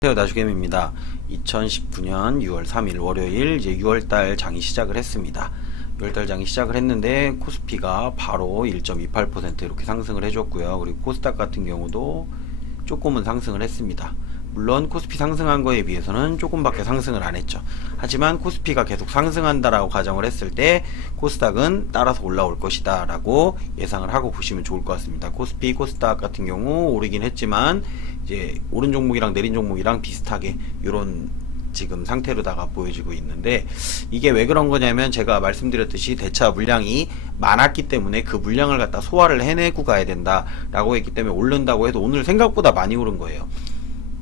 안녕하세요, 나주겜입니다. 2019년 6월 3일 월요일 이제 6월달 장이 시작을 했습니다. 6월달 장이 시작을 했는데 코스피가 바로 1.28% 이렇게 상승을 해줬고요. 그리고 코스닥 같은 경우도 조금은 상승을 했습니다. 물론 코스피 상승한 거에 비해서는 조금밖에 상승을 안 했죠. 하지만 코스피가 계속 상승한다라고 가정을 했을 때 코스닥은 따라서 올라올 것이다 라고 예상을 하고 보시면 좋을 것 같습니다. 코스피, 코스닥 같은 경우 오르긴 했지만 이제 오른 종목이랑 내린 종목이랑 비슷하게 이런 지금 상태로다가 보여지고 있는데, 이게 왜 그런 거냐면 제가 말씀드렸듯이 대차 물량이 많았기 때문에 그 물량을 갖다 소화를 해내고 가야 된다 라고 했기 때문에 오른다고 해도 오늘 생각보다 많이 오른 거예요.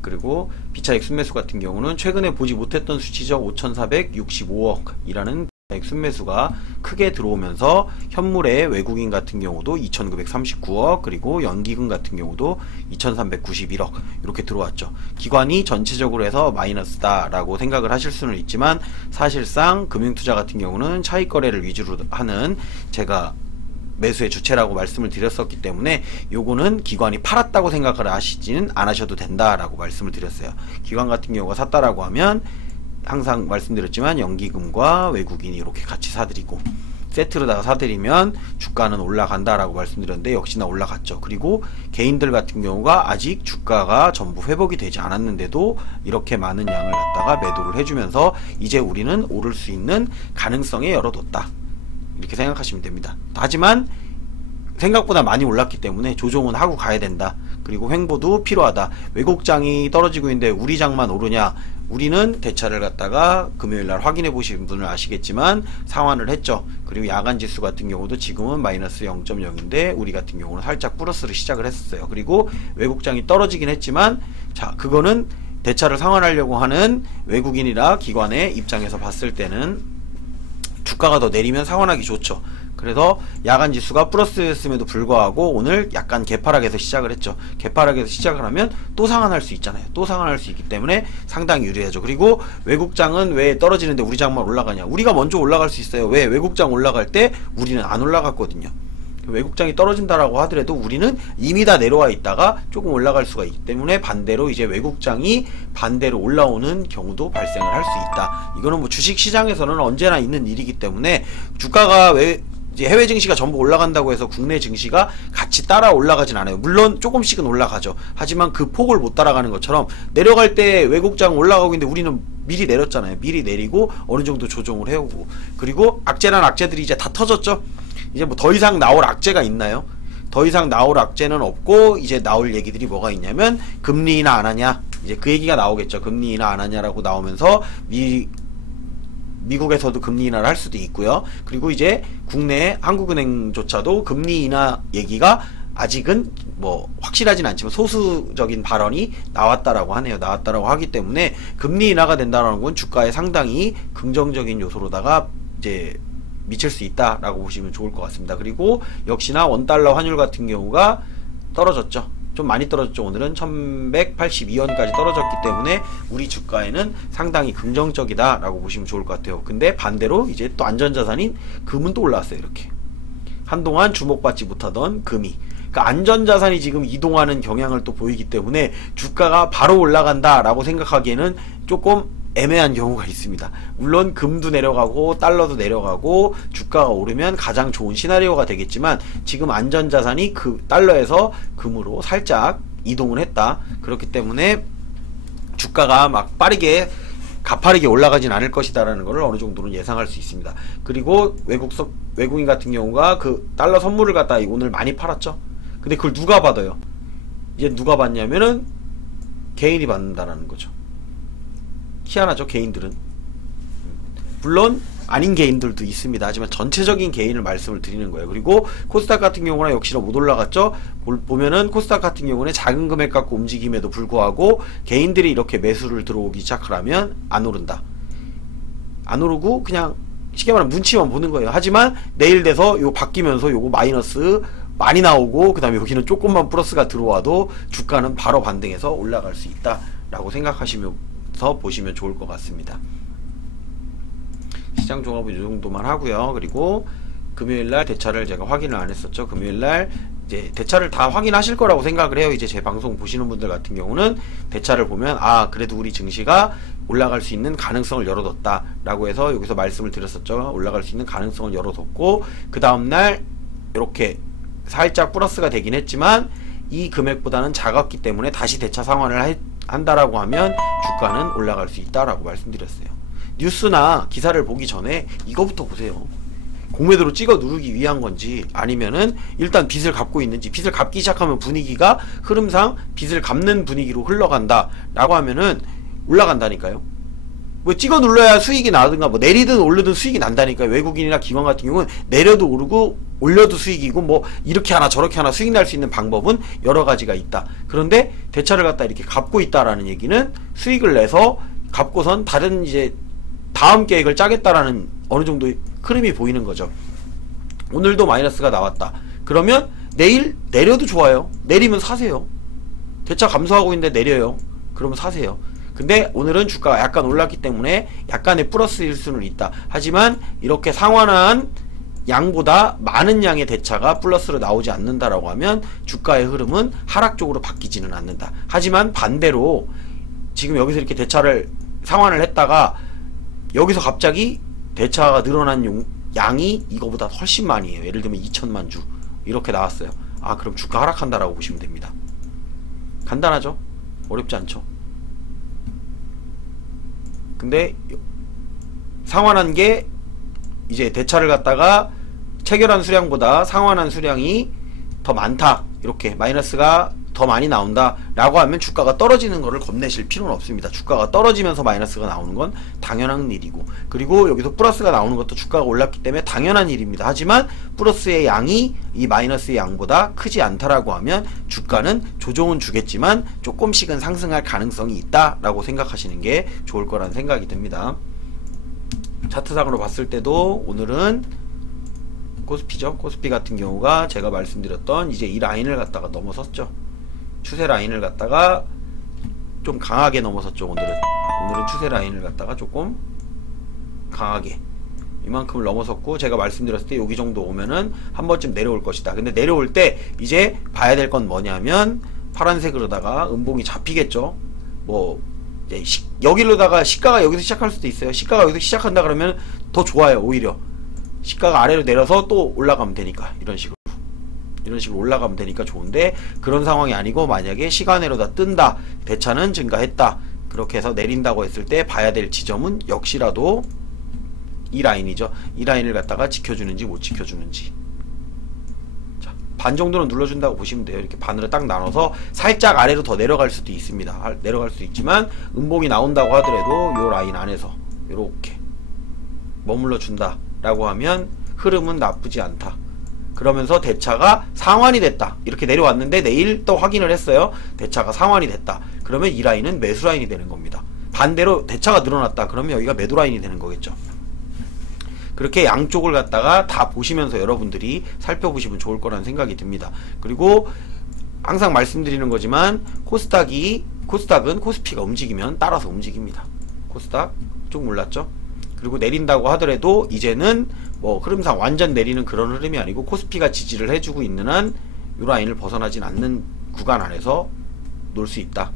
그리고 비차익 순매수 같은 경우는 최근에 보지 못했던 수치죠. 5,465억 이라는 비차익 순매수가 크게 들어오면서 현물의 외국인 같은 경우도 2,939억, 그리고 연기금 같은 경우도 2,391억 이렇게 들어왔죠. 기관이 전체적으로 해서 마이너스다 라고 생각을 하실 수는 있지만, 사실상 금융투자 같은 경우는 차익 거래를 위주로 하는 제가 매수의 주체라고 말씀을 드렸었기 때문에 요거는 기관이 팔았다고 생각을 하시지는 않으셔도 된다라고 말씀을 드렸어요. 기관 같은 경우가 샀다라고 하면 항상 말씀드렸지만 연기금과 외국인이 이렇게 같이 사들이고 세트로다가 사들이면 주가는 올라간다라고 말씀드렸는데 역시나 올라갔죠. 그리고 개인들 같은 경우가 아직 주가가 전부 회복이 되지 않았는데도 이렇게 많은 양을 갖다가 매도를 해주면서 이제 우리는 오를 수 있는 가능성에 열어뒀다 이렇게 생각하시면 됩니다. 하지만 생각보다 많이 올랐기 때문에 조정은 하고 가야 된다. 그리고 횡보도 필요하다. 외국장이 떨어지고 있는데 우리 장만 오르냐? 우리는 대차를 갖다가 금요일날 확인해 보신 분은 아시겠지만 상환을 했죠. 그리고 야간지수 같은 경우도 지금은 마이너스 0.0인데 우리 같은 경우는 살짝 플러스를 시작을 했었어요. 그리고 외국장이 떨어지긴 했지만, 자, 그거는 대차를 상환하려고 하는 외국인이나 기관의 입장에서 봤을 때는 주가가 더 내리면 상환하기 좋죠. 그래서 야간 지수가 플러스였음에도 불구하고 오늘 약간 개파락에서 시작을 했죠. 개파락에서 시작을 하면 또 상환할 수 있잖아요. 또 상환할 수 있기 때문에 상당히 유리하죠. 그리고 외국장은 왜 떨어지는데 우리 장만 올라가냐? 우리가 먼저 올라갈 수 있어요. 왜? 외국장 올라갈 때 우리는 안 올라갔거든요. 외국장이 떨어진다라고 하더라도 우리는 이미 다 내려와 있다가 조금 올라갈 수가 있기 때문에 반대로 이제 외국장이 반대로 올라오는 경우도 발생을 할 수 있다. 이거는 뭐 주식시장에서는 언제나 있는 일이기 때문에 주가가 이제 해외 증시가 전부 올라간다고 해서 국내 증시가 같이 따라 올라가진 않아요. 물론 조금씩은 올라가죠. 하지만 그 폭을 못 따라가는 것처럼 내려갈 때 외국장 올라가고 있는데 우리는 미리 내렸잖아요. 미리 내리고 어느 정도 조정을 해오고, 그리고 악재란 악재들이 이제 다 터졌죠. 이제 뭐 더 이상 나올 악재가 있나요? 더 이상 나올 악재는 없고, 이제 나올 얘기들이 뭐가 있냐면 금리 인하 안 하냐, 이제 그 얘기가 나오겠죠. 금리 인하 안 하냐라고 나오면서 미국에서도 금리 인하를 할 수도 있고요. 그리고 이제 국내 한국은행조차도 금리 인하 얘기가 아직은 뭐 확실하진 않지만 소수적인 발언이 나왔다라고 하네요. 나왔다라고 하기 때문에 금리 인하가 된다는 건 주가에 상당히 긍정적인 요소로다가 이제 미칠 수 있다라고 보시면 좋을 것 같습니다. 그리고 역시나 원달러 환율 같은 경우가 떨어졌죠. 좀 많이 떨어졌죠. 오늘은 1182원까지 떨어졌기 때문에 우리 주가에는 상당히 긍정적이다 라고 보시면 좋을 것 같아요. 근데 반대로 이제 또 안전자산인 금은 또 올라왔어요. 이렇게 한동안 주목받지 못하던 금이, 그러니까 안전자산이 지금 이동하는 경향을 또 보이기 때문에 주가가 바로 올라간다 라고 생각하기에는 조금 애매한 경우가 있습니다. 물론 금도 내려가고 달러도 내려가고 주가가 오르면 가장 좋은 시나리오가 되겠지만, 지금 안전자산이 그 달러에서 금으로 살짝 이동을 했다. 그렇기 때문에 주가가 막 빠르게 가파르게 올라가진 않을 것이다라는 것을 어느 정도는 예상할 수 있습니다. 그리고 외국인 같은 경우가 그 달러 선물을 갖다 오늘 많이 팔았죠. 근데 그걸 누가 받아요? 이제 누가 받냐면은 개인이 받는다라는 거죠. 희한하죠. 개인들은 물론 아닌 개인들도 있습니다. 하지만 전체적인 개인을 말씀을 드리는 거예요. 그리고 코스닥 같은 경우는 역시나 못 올라갔죠. 보면은 코스닥 같은 경우는 작은 금액 갖고 움직임에도 불구하고 개인들이 이렇게 매수를 들어오기 시작을 하면 안 오른다. 안 오르고 그냥 쉽게 말하면 눈치만 보는 거예요. 하지만 내일 돼서 요거 바뀌면서 요거 마이너스 많이 나오고 그 다음에 여기는 조금만 플러스가 들어와도 주가는 바로 반등해서 올라갈 수 있다 라고 생각하시면 보시면 좋을 것 같습니다. 시장 종합은 이 정도만 하고요. 그리고 금요일날 대차를 제가 확인을 안 했었죠. 금요일날 이제 대차를 다 확인하실 거라고 생각을 해요. 이제 제 방송 보시는 분들 같은 경우는 대차를 보면 아 그래도 우리 증시가 올라갈 수 있는 가능성을 열어뒀다 라고 해서 여기서 말씀을 드렸었죠. 올라갈 수 있는 가능성을 열어뒀고 그 다음날 이렇게 살짝 플러스가 되긴 했지만 이 금액보다는 작았기 때문에 다시 대차 상환을 한다라고 하면 주가는 올라갈 수 있다라고 말씀드렸어요. 뉴스나 기사를 보기 전에 이거부터 보세요. 공매도로 찍어 누르기 위한 건지 아니면은 일단 빚을 갚고 있는지, 빚을 갚기 시작하면 분위기가 흐름상 빚을 갚는 분위기로 흘러간다 라고 하면은 올라간다니까요. 뭐 찍어 눌러야 수익이 나든가 뭐 내리든 오르든 수익이 난다니까요. 외국인이나 기관 같은 경우는 내려도 오르고 올려도 수익이고 뭐 이렇게 하나 저렇게 하나 수익 날 수 있는 방법은 여러 가지가 있다. 그런데 대차를 갖다 이렇게 갚고 있다라는 얘기는 수익을 내서 갚고선 다른 이제 다음 계획을 짜겠다라는 어느 정도의 흐름이 보이는 거죠. 오늘도 마이너스가 나왔다. 그러면 내일 내려도 좋아요. 내리면 사세요. 대차 감소하고 있는데 내려요. 그러면 사세요. 근데 오늘은 주가가 약간 올랐기 때문에 약간의 플러스일 수는 있다. 하지만 이렇게 상환한 양보다 많은 양의 대차가 플러스로 나오지 않는다라고 하면 주가의 흐름은 하락 쪽으로 바뀌지는 않는다. 하지만 반대로 지금 여기서 이렇게 대차를 상환을 했다가 여기서 갑자기 대차가 늘어난 양이 이거보다 훨씬 많이에요. 예를 들면 2천만 주 이렇게 나왔어요. 아 그럼 주가 하락한다라고 보시면 됩니다. 간단하죠? 어렵지 않죠? 근데 상환한 게 이제 대차를 갖다가 체결한 수량보다 상환한 수량이 더 많다, 이렇게 마이너스가 더 많이 나온다 라고 하면 주가가 떨어지는 거를 겁내실 필요는 없습니다. 주가가 떨어지면서 마이너스가 나오는 건 당연한 일이고, 그리고 여기서 플러스가 나오는 것도 주가가 올랐기 때문에 당연한 일입니다. 하지만 플러스의 양이 이 마이너스의 양보다 크지 않다라고 하면 주가는 조정은 주겠지만 조금씩은 상승할 가능성이 있다 라고 생각하시는 게 좋을 거라는 생각이 듭니다. 차트상으로 봤을 때도 오늘은 코스피죠. 코스피 같은 경우가 제가 말씀드렸던 이제 이 라인을 갖다가 넘어섰죠. 추세 라인을 갖다가 좀 강하게 넘어섰죠. 오늘은 추세 라인을 갖다가 조금 강하게 이만큼을 넘어섰고, 제가 말씀드렸을 때 여기 정도 오면은 한 번쯤 내려올 것이다. 근데 내려올 때 이제 봐야 될 건 뭐냐면 파란색으로다가 음봉이 잡히겠죠. 뭐 이제 여기로다가 시가가 여기서 시작할 수도 있어요. 시가가 여기서 시작한다 그러면 더 좋아요. 오히려 시가가 아래로 내려서 또 올라가면 되니까 이런 식으로 올라가면 되니까 좋은데, 그런 상황이 아니고 만약에 시간으로다 뜬다, 대차는 증가했다, 그렇게 해서 내린다고 했을 때 봐야 될 지점은 역시라도 이 라인이죠. 이 라인을 갖다가 지켜주는지 못 지켜주는지. 자, 반 정도는 눌러준다고 보시면 돼요. 이렇게 반으로 딱 나눠서 살짝 아래로 더 내려갈 수도 있습니다. 내려갈 수도 있지만 음봉이 나온다고 하더라도 요 라인 안에서 요렇게 머물러 준다 라고 하면 흐름은 나쁘지 않다. 그러면서 대차가 상환이 됐다, 이렇게 내려왔는데 내일 또 확인을 했어요. 대차가 상환이 됐다. 그러면 이 라인은 매수 라인이 되는 겁니다. 반대로 대차가 늘어났다 그러면 여기가 매도 라인이 되는 거겠죠. 그렇게 양쪽을 갖다가 다 보시면서 여러분들이 살펴보시면 좋을 거라는 생각이 듭니다. 그리고 항상 말씀드리는 거지만 코스닥은 코스피가 움직이면 따라서 움직입니다. 코스닥 좀 올랐죠. 그리고 내린다고 하더라도 이제는 뭐 흐름상 완전 내리는 그런 흐름이 아니고 코스피가 지지를 해주고 있는 한 이 라인을 벗어나진 않는 구간 안에서 놀 수 있다.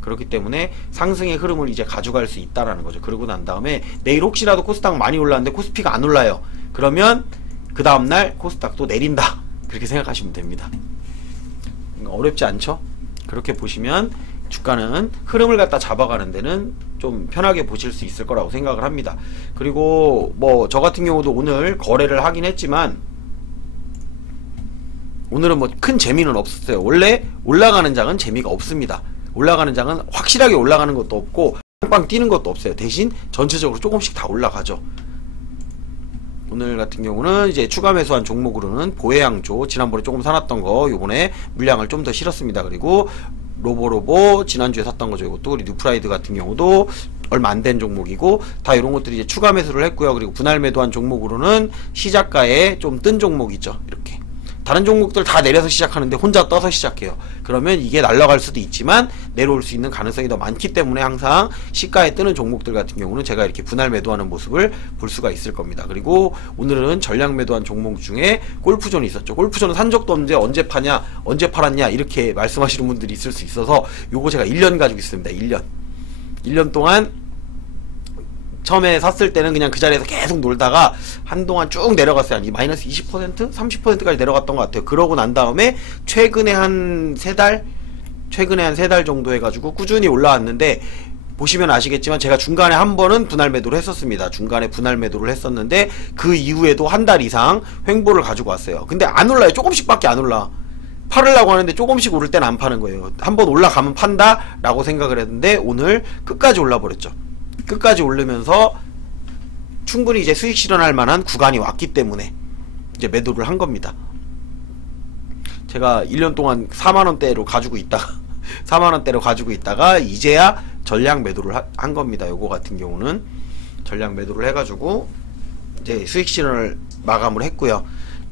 그렇기 때문에 상승의 흐름을 이제 가져갈 수 있다라는 거죠. 그러고 난 다음에 내일 혹시라도 코스닥 많이 올랐는데 코스피가 안 올라요. 그러면 그 다음날 코스닥도 내린다, 그렇게 생각하시면 됩니다. 어렵지 않죠? 그렇게 보시면 주가는 흐름을 갖다 잡아가는 데는 좀 편하게 보실 수 있을 거라고 생각을 합니다. 그리고 뭐 저 같은 경우도 오늘 거래를 하긴 했지만 오늘은 뭐 큰 재미는 없었어요. 원래 올라가는 장은 재미가 없습니다. 올라가는 장은 확실하게 올라가는 것도 없고 빵빵 뛰는 것도 없어요. 대신 전체적으로 조금씩 다 올라가죠. 오늘 같은 경우는 이제 추가 매수한 종목으로는 보혜양조, 지난번에 조금 사놨던 거 요번에 물량을 좀 더 실었습니다. 그리고 로보로보 지난주에 샀던 거죠. 이것도 우리 뉴프라이드 같은 경우도 얼마 안 된 종목이고 다 이런 것들이 이제 추가 매수를 했고요. 그리고 분할 매도한 종목으로는 시작가에 좀 뜬 종목 있죠. 이렇게 다른 종목들 다 내려서 시작하는데 혼자 떠서 시작해요. 그러면 이게 날아갈 수도 있지만 내려올 수 있는 가능성이 더 많기 때문에 항상 시가에 뜨는 종목들 같은 경우는 제가 이렇게 분할 매도하는 모습을 볼 수가 있을 겁니다. 그리고 오늘은 전량 매도한 종목 중에 골프존이 있었죠. 골프존은 산 적도 없는데 언제 파냐 언제 팔았냐 이렇게 말씀하시는 분들이 있을 수 있어서 요거 제가 1년 가지고 있습니다. 1년 동안 처음에 샀을 때는 그냥 그 자리에서 계속 놀다가 한동안 쭉 내려갔어요. 한 마이너스 20%? 30%까지 내려갔던 것 같아요. 그러고 난 다음에 최근에 한 3달 정도 해가지고 꾸준히 올라왔는데, 보시면 아시겠지만 제가 중간에 한 번은 분할 매도를 했었습니다. 중간에 분할 매도를 했었는데 그 이후에도 한 달 이상 횡보를 가지고 왔어요. 근데 안 올라요. 조금씩밖에 안 올라. 팔으려고 하는데 조금씩 오를 때는 안 파는 거예요. 한번 올라가면 판다 라고 생각을 했는데 오늘 끝까지 올라버렸죠. 끝까지 오르면서 충분히 이제 수익 실현할 만한 구간이 왔기 때문에 이제 매도를 한 겁니다. 제가 1년 동안 4만원대로 가지고 있다가 4만원대로 가지고 있다가 이제야 전량 매도를 한 겁니다. 요거 같은 경우는 전량 매도를 해가지고 이제 수익 실현을 마감을 했고요.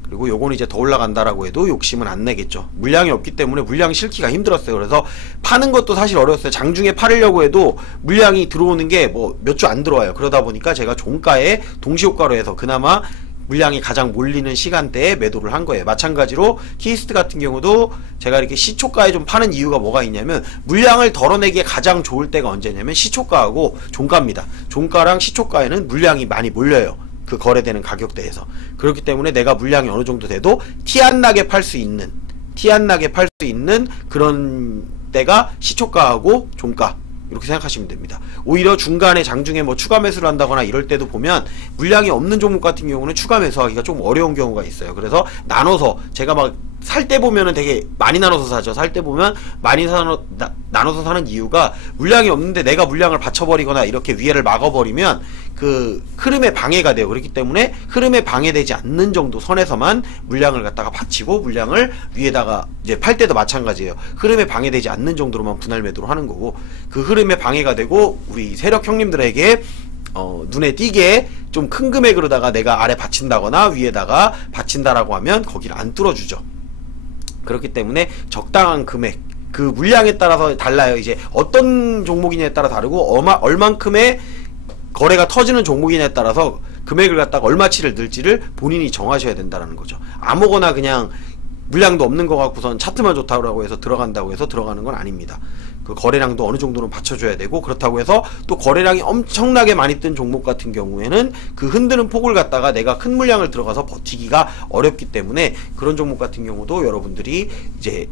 그리고 요거는 이제 더 올라간다라고 해도 욕심은 안 내겠죠. 물량이 없기 때문에 물량 실기가 힘들었어요. 그래서 파는 것도 사실 어려웠어요. 장중에 팔으려고 해도 물량이 들어오는 게 뭐 몇 주 안 들어와요. 그러다 보니까 제가 종가에 동시효과로 해서 그나마 물량이 가장 몰리는 시간대에 매도를 한 거예요. 마찬가지로 키스트 같은 경우도 제가 이렇게 시초가에 좀 파는 이유가 뭐가 있냐면, 물량을 덜어내기에 가장 좋을 때가 언제냐면 시초가하고 종가입니다. 종가랑 시초가에는 물량이 많이 몰려요. 그 거래되는 가격대에서. 그렇기 때문에 내가 물량이 어느 정도 돼도 티 안 나게 팔 수 있는 그런 때가 시초가하고 종가, 이렇게 생각하시면 됩니다. 오히려 중간에 장중에 뭐 추가 매수를 한다거나 이럴 때도 보면 물량이 없는 종목 같은 경우는 추가 매수하기가 좀 어려운 경우가 있어요. 그래서 나눠서, 제가 막 살 때 보면은 되게 많이 나눠서 사죠. 살 때 보면 많이 나눠서 사는 이유가, 물량이 없는데 내가 물량을 받쳐버리거나 이렇게 위에를 막아버리면 그 흐름에 방해가 돼요. 그렇기 때문에 흐름에 방해되지 않는 정도 선에서만 물량을 갖다가 받치고, 물량을 위에다가 이제 팔 때도 마찬가지예요. 흐름에 방해되지 않는 정도로만 분할 매도를 하는 거고, 그 흐름에 방해가 되고 우리 세력 형님들에게 눈에 띄게 좀 큰 금액으로다가 내가 아래 받친다거나 위에다가 받친다라고 하면 거기를 안 뚫어주죠. 그렇기 때문에 적당한 금액, 그 물량에 따라서 달라요. 이제 어떤 종목이냐에 따라 다르고 얼만큼의 거래가 터지는 종목이냐에 따라서 금액을 갖다가 얼마치를 넣을지를 본인이 정하셔야 된다는 거죠. 아무거나 그냥 물량도 없는 거 갖고선 차트만 좋다고 해서 들어간다고 해서 들어가는 건 아닙니다. 그 거래량도 어느 정도는 받쳐줘야 되고, 그렇다고 해서 또 거래량이 엄청나게 많이 뜬 종목 같은 경우에는 그 흔드는 폭을 갖다가 내가 큰 물량을 들어가서 버티기가 어렵기 때문에, 그런 종목 같은 경우도 여러분들이 이제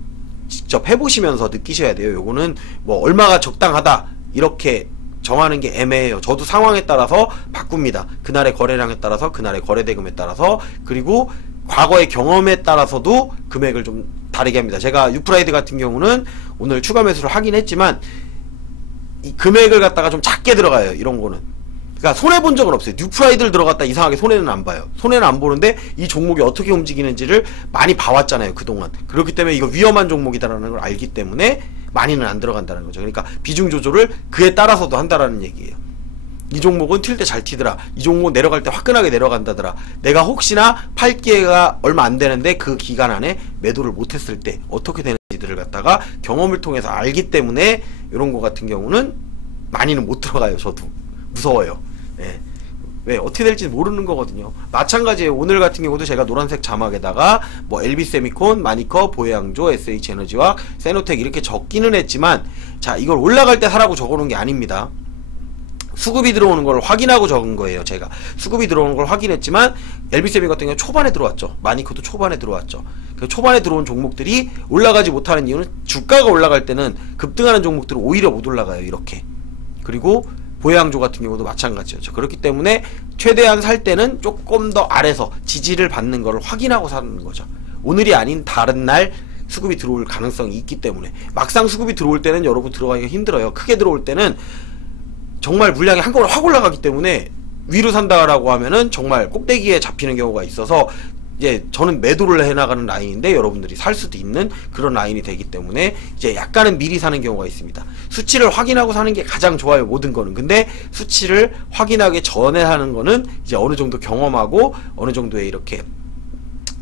직접 해보시면서 느끼셔야 돼요. 요거는 뭐 얼마가 적당하다 이렇게 정하는 게 애매해요. 저도 상황에 따라서 바꿉니다. 그날의 거래량에 따라서, 그날의 거래대금에 따라서, 그리고 과거의 경험에 따라서도 금액을 좀 다르게 합니다. 제가 유프라이드 같은 경우는 오늘 추가 매수를 하긴 했지만 이 금액을 갖다가 좀 작게 들어가요. 이런 거는. 그러니까 손해본 적은 없어요. 뉴프라이드를 들어갔다 이상하게 손해는 안 봐요. 손해는 안 보는데 이 종목이 어떻게 움직이는지를 많이 봐왔잖아요. 그동안. 그렇기 때문에 이거 위험한 종목이다라는 걸 알기 때문에 많이는 안 들어간다는 거죠. 그러니까 비중 조절을 그에 따라서도 한다라는 얘기예요. 이 종목은 튈 때 잘 튀더라. 이 종목은 내려갈 때 화끈하게 내려간다더라. 내가 혹시나 팔 기회가 얼마 안 되는데 그 기간 안에 매도를 못했을 때 어떻게 되는지들을 갖다가 경험을 통해서 알기 때문에 이런 거 같은 경우는 많이는 못 들어가요. 저도 무서워요. 예. 왜 어떻게 될지 모르는 거거든요. 마찬가지예요. 오늘 같은 경우도 제가 노란색 자막에다가 뭐 LB세미콘, 마니커, 보양조, SH에너지와 세노텍 이렇게 적기는 했지만, 자, 이걸 올라갈 때 사라고 적어놓은 게 아닙니다. 수급이 들어오는 걸 확인하고 적은 거예요. 제가 수급이 들어오는 걸 확인했지만, LB세미 같은 경우 초반에 들어왔죠. 마니커도 초반에 들어왔죠. 그 초반에 들어온 종목들이 올라가지 못하는 이유는, 주가가 올라갈 때는 급등하는 종목들은 오히려 못 올라가요. 이렇게. 그리고 보양조 같은 경우도 마찬가지였죠. 그렇기 때문에 최대한 살 때는 조금 더 아래서 지지를 받는 걸 확인하고 사는 거죠. 오늘이 아닌 다른 날 수급이 들어올 가능성이 있기 때문에. 막상 수급이 들어올 때는 여러분 들어가기가 힘들어요. 크게 들어올 때는 정말 물량이 한꺼번에 확 올라가기 때문에 위로 산다라고 하면은 정말 꼭대기에 잡히는 경우가 있어서, 이제 저는 매도를 해나가는 라인인데 여러분들이 살 수도 있는 그런 라인이 되기 때문에 이제 약간은 미리 사는 경우가 있습니다. 수치를 확인하고 사는 게 가장 좋아요. 모든 거는. 근데 수치를 확인하기 전에 하는 거는 이제 어느 정도 경험하고 어느 정도의 이렇게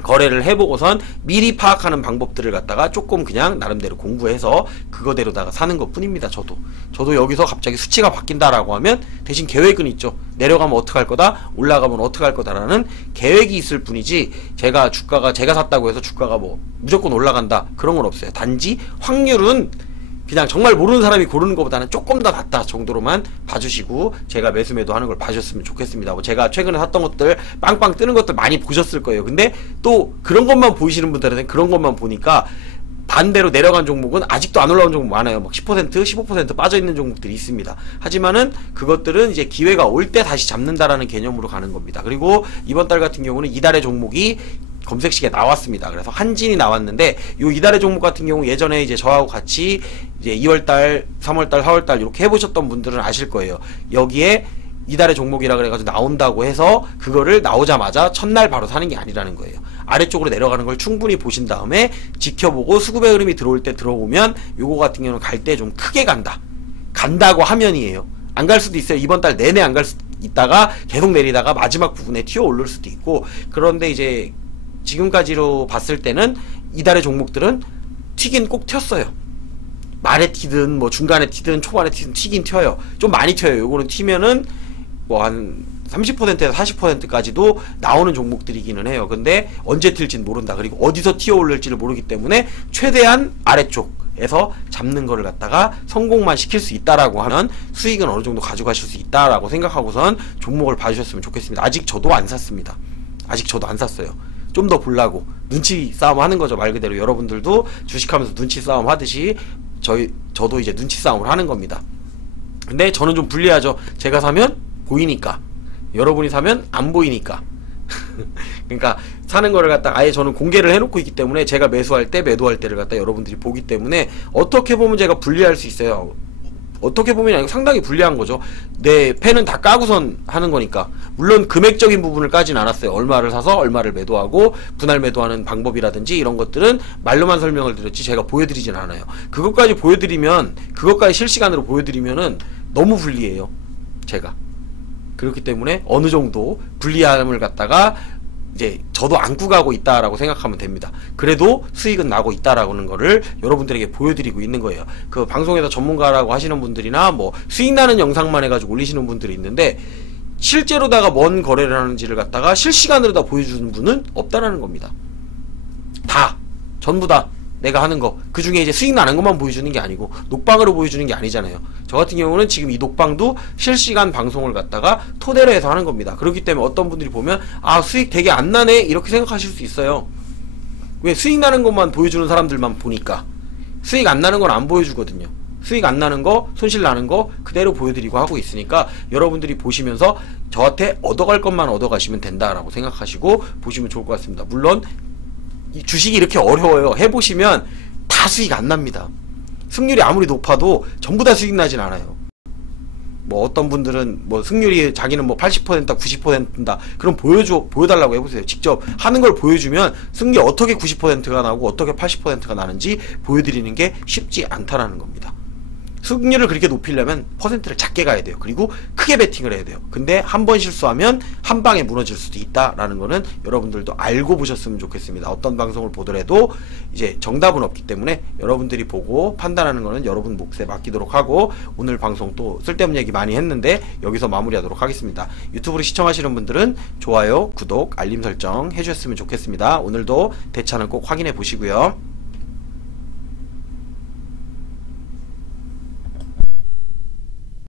거래를 해보고선 미리 파악하는 방법들을 갖다가 조금 그냥 나름대로 공부해서 그거대로다가 사는 것 뿐입니다. 저도 여기서 갑자기 수치가 바뀐다라고 하면 대신 계획은 있죠. 내려가면 어떡할 거다, 올라가면 어떡할 거다라는 계획이 있을 뿐이지, 제가 샀다고 해서 주가가 뭐 무조건 올라간다 그런 건 없어요. 단지 확률은 그냥 정말 모르는 사람이 고르는 것보다는 조금 더 낫다 정도로만 봐주시고, 제가 매수 매도 하는 걸 봐주셨으면 좋겠습니다. 뭐 제가 최근에 샀던 것들 빵빵 뜨는 것들 많이 보셨을 거예요. 근데 또 그런 것만 보이시는 분들은 그런 것만 보니까 반대로 내려간 종목은 아직도 안 올라온 종목 많아요. 막 10%, 15% 빠져있는 종목들이 있습니다. 하지만은 그것들은 이제 기회가 올 때 다시 잡는다라는 개념으로 가는 겁니다. 그리고 이번 달 같은 경우는 이달의 종목이 검색식에 나왔습니다. 그래서 한진이 나왔는데, 요 이달의 종목 같은 경우 예전에 이제 저하고 같이 이제 2월달, 3월달, 4월달 이렇게 해보셨던 분들은 아실 거예요. 여기에 이달의 종목이라 그래가지고 나온다고 해서 그거를 나오자마자 첫날 바로 사는 게 아니라는 거예요. 아래쪽으로 내려가는 걸 충분히 보신 다음에 지켜보고 수급의 흐름이 들어올 때 들어오면, 요거 같은 경우는 갈 때 좀 크게 간다고 하면이에요. 안 갈 수도 있어요. 이번 달 내내 안 갈 수도 있다가 계속 내리다가 마지막 부분에 튀어 오를 수도 있고. 그런데 이제 지금까지로 봤을 때는 이달의 종목들은 튀긴 꼭 튀었어요. 말에 튀든 뭐 중간에 튀든 초반에 튀든 튀긴 튀어요. 좀 많이 튀어요. 요거는 튀면은 뭐 한 30%에서 40%까지도 나오는 종목들이기는 해요. 근데 언제 튈지는 모른다. 그리고 어디서 튀어 올릴지를 모르기 때문에 최대한 아래쪽에서 잡는 거를 갖다가 성공만 시킬 수 있다라고 하면 수익은 어느 정도 가져가실 수 있다라고 생각하고선 종목을 봐주셨으면 좋겠습니다. 아직 저도 안 샀습니다. 아직 저도 안 샀어요. 좀 더 보려고 눈치 싸움 하는 거죠. 말 그대로 여러분들도 주식하면서 눈치 싸움 하듯이 저도 이제 눈치 싸움을 하는 겁니다. 근데 저는 좀 불리하죠. 제가 사면 보이니까, 여러분이 사면 안 보이니까. 그러니까 사는 거를 갖다 아예 저는 공개를 해놓고 있기 때문에, 제가 매수할 때 매도할 때를 갖다 여러분들이 보기 때문에 어떻게 보면 제가 불리할 수 있어요. 어떻게 보면 아니고 상당히 불리한 거죠. 내 패는 다 까고선 하는 거니까. 물론 금액적인 부분을 까진 않았어요. 얼마를 사서 얼마를 매도하고 분할 매도하는 방법이라든지 이런 것들은 말로만 설명을 드렸지 제가 보여드리진 않아요. 그것까지 보여드리면, 그것까지 실시간으로 보여드리면은 너무 불리해요, 제가. 그렇기 때문에 어느 정도 불리함을 갖다가 이제 저도 안고 가고 있다라고 생각하면 됩니다. 그래도 수익은 나고 있다라는 거를 여러분들에게 보여드리고 있는 거예요. 그 방송에서 전문가라고 하시는 분들이나 뭐 수익 나는 영상만 해가지고 올리시는 분들이 있는데, 실제로다가 뭔 거래를 하는지를 갖다가 실시간으로 다 보여주는 분은 없다라는 겁니다. 전부 다 내가 하는 거, 그 중에 이제 수익 나는 것만 보여주는 게 아니고 녹방으로 보여주는 게 아니잖아요. 저 같은 경우는 지금 이 녹방도 실시간 방송을 갖다가 토대로 해서 하는 겁니다. 그렇기 때문에 어떤 분들이 보면 아, 수익 되게 안 나네 이렇게 생각하실 수 있어요. 왜? 수익 나는 것만 보여주는 사람들만 보니까. 수익 안 나는 건 안 보여주거든요. 수익 안 나는 거, 손실 나는 거 그대로 보여드리고 하고 있으니까, 여러분들이 보시면서 저한테 얻어갈 것만 얻어가시면 된다라고 생각하시고 보시면 좋을 것 같습니다. 물론 이 주식이 이렇게 어려워요. 해보시면 다 수익 안 납니다. 승률이 아무리 높아도 전부 다 수익 나진 않아요. 뭐 어떤 분들은 뭐 승률이 자기는 뭐 80%다 90%다 그럼 보여달라고 해보세요. 직접 하는 걸 보여주면 승률이 어떻게 90%가 나오고 어떻게 80%가 나는지 보여드리는 게 쉽지 않다라는 겁니다. 승률을 그렇게 높이려면 퍼센트를 작게 가야 돼요. 그리고 크게 베팅을 해야 돼요. 근데 한 번 실수하면 한 방에 무너질 수도 있다라는 거는 여러분들도 알고 보셨으면 좋겠습니다. 어떤 방송을 보더라도 이제 정답은 없기 때문에 여러분들이 보고 판단하는 거는 여러분 몫에 맡기도록 하고, 오늘 방송 또 쓸데없는 얘기 많이 했는데 여기서 마무리하도록 하겠습니다. 유튜브로 시청하시는 분들은 좋아요, 구독, 알림 설정 해주셨으면 좋겠습니다. 오늘도 대차는 꼭 확인해 보시고요.